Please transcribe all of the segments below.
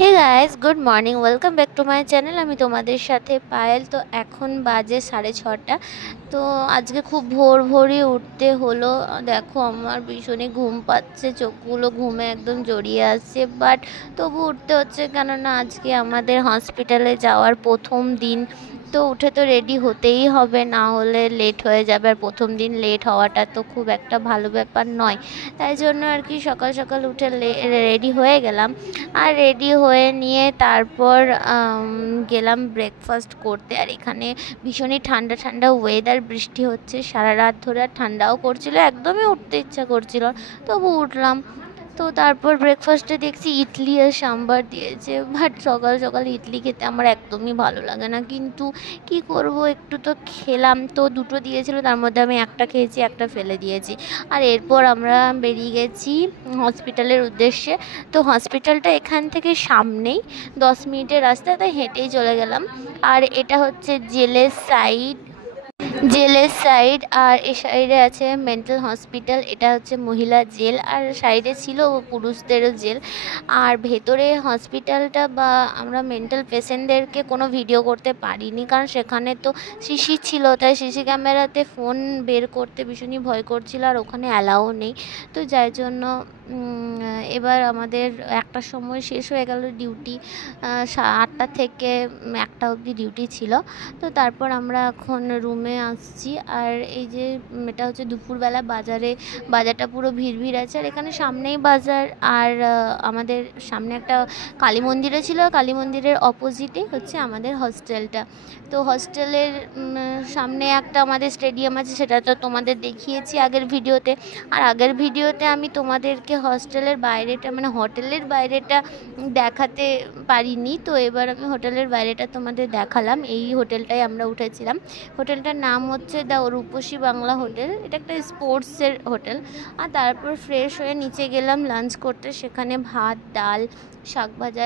Hey guys, good morning, welcome back to my channel. আমি তোমাদের সাথে পায়েল। তো এখন বাজে 6:30। তো আজকে খুব ভোরই উঠতে হলো। দেখো আমার ভীষণই ঘুম পাচ্ছে, চোখগুলো ঘুমে একদম জড়িয়ে আসছে, বাট তবু উঠতে হচ্ছে, কেননা আজকে আমাদের হসপিটালে যাওয়ার প্রথম দিন। তো উঠে তো রেডি হতেই হবে, না হলে লেট হয়ে যাবে। আর প্রথম দিন লেট হওয়াটা তো খুব একটা ভালো ব্যাপার নয়। তাই জন্য আর কি সকাল সকাল উঠে রেডি হয়ে গেলাম। আর রেডি হয়ে নিয়ে তারপর গেলাম ব্রেকফাস্ট করতে। আর এখানে ভীষণই ঠান্ডা ঠান্ডা ওয়েদার, বৃষ্টি হচ্ছে সারা রাত ধরে, আর ঠান্ডাও করছিল, একদমই উঠতে ইচ্ছা করছিল, তবু উঠলাম। তো তারপর ব্রেকফাস্টে দেখছি ইডলি আর সাম্বার দিয়েছে, বাট সকাল সকাল ইডলি খেতে আমার একদমই ভালো লাগে না, কিন্তু কি করব, একটু তো খেলাম। তো দুটো দিয়েছিল, তার মধ্যে আমি একটা খেয়েছি, একটা ফেলে দিয়েছি। আর এরপর আমরা বেরিয়ে গেছি হসপিটালের উদ্দেশ্যে। তো হসপিটালটা এখান থেকে সামনেই, 10 মিনিটের রাস্তা, তাই হেঁটেই চলে গেলাম। আর এটা হচ্ছে জেলের সাইড। আর এই সাইডে আছে মেন্টাল হসপিটাল, এটা হচ্ছে মহিলা জেল, আর সাইডে ছিল পুরুষদেরও জেল। আর ভেতরে হসপিটালটা বা আমরা মেন্টাল পেশেন্টদেরকে কোনো ভিডিও করতে পারিনি, কারণ সেখানে তো সিসি ছিল, তাই সিসি ক্যামেরাতে ফোন বের করতে ভীষণই ভয় করছিল, আর ওখানে অ্যালাও নেই। তো যার জন্য এবার আমাদের 1টার সময় শেষ হয়ে গেল ডিউটি। 8টা থেকে 1টা অবধি ডিউটি ছিল। তো তারপর আমরা এখন রুমে আসছি। আর এই যে এটা হচ্ছে দুপুরবেলা, বাজারটা পুরো ভিড় আছে। আর এখানে সামনেই বাজার, আর আমাদের সামনে একটা কালী মন্দিরও ছিল, কালী মন্দিরের অপোজিটে হচ্ছে আমাদের হস্টেলটা। তো হস্টেলের সামনে একটা আমাদের স্টেডিয়াম আছে, সেটা তো তোমাদের দেখিয়েছি আগের ভিডিওতে। আর আগের ভিডিওতে আমি তোমাদেরকে হস্টেলের বাইরেটা, মানে হোটেলের বাইরেটা দেখাতে পারিনি, তো এবার আমি হোটেলের বাইরেটা তোমাদের দেখালাম। এই হোটেলটায় আমরা উঠেছিলাম। হোটেলটার নাম হচ্ছে দ্য রূপসী বাংলা হোটেল, এটা একটা স্পোর্টসের হোটেল। আর তারপর ফ্রেশ হয়ে নিচে গেলাম লাঞ্চ করতে। সেখানে ভাত, ডাল, শাক ভাজা,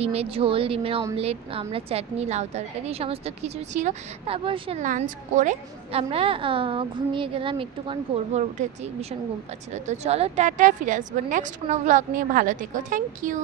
ডিমের ঝোল, ডিমের অমলেট, আমরা চাটনি, লাউ তরকারি, এই সমস্ত কিছু ছিল। তারপর সে লাঞ্চ করে আমরা ঘুমিয়ে গেলাম একটুক্ষণ। ভোর উঠেছি, ভীষণ ঘুম পাচ্ছিল। তো চলো টাটা, ফিরে আসবো নেক্সট কোনো ব্লগ নিয়ে। ভালো থেকো, থ্যাংক ইউ।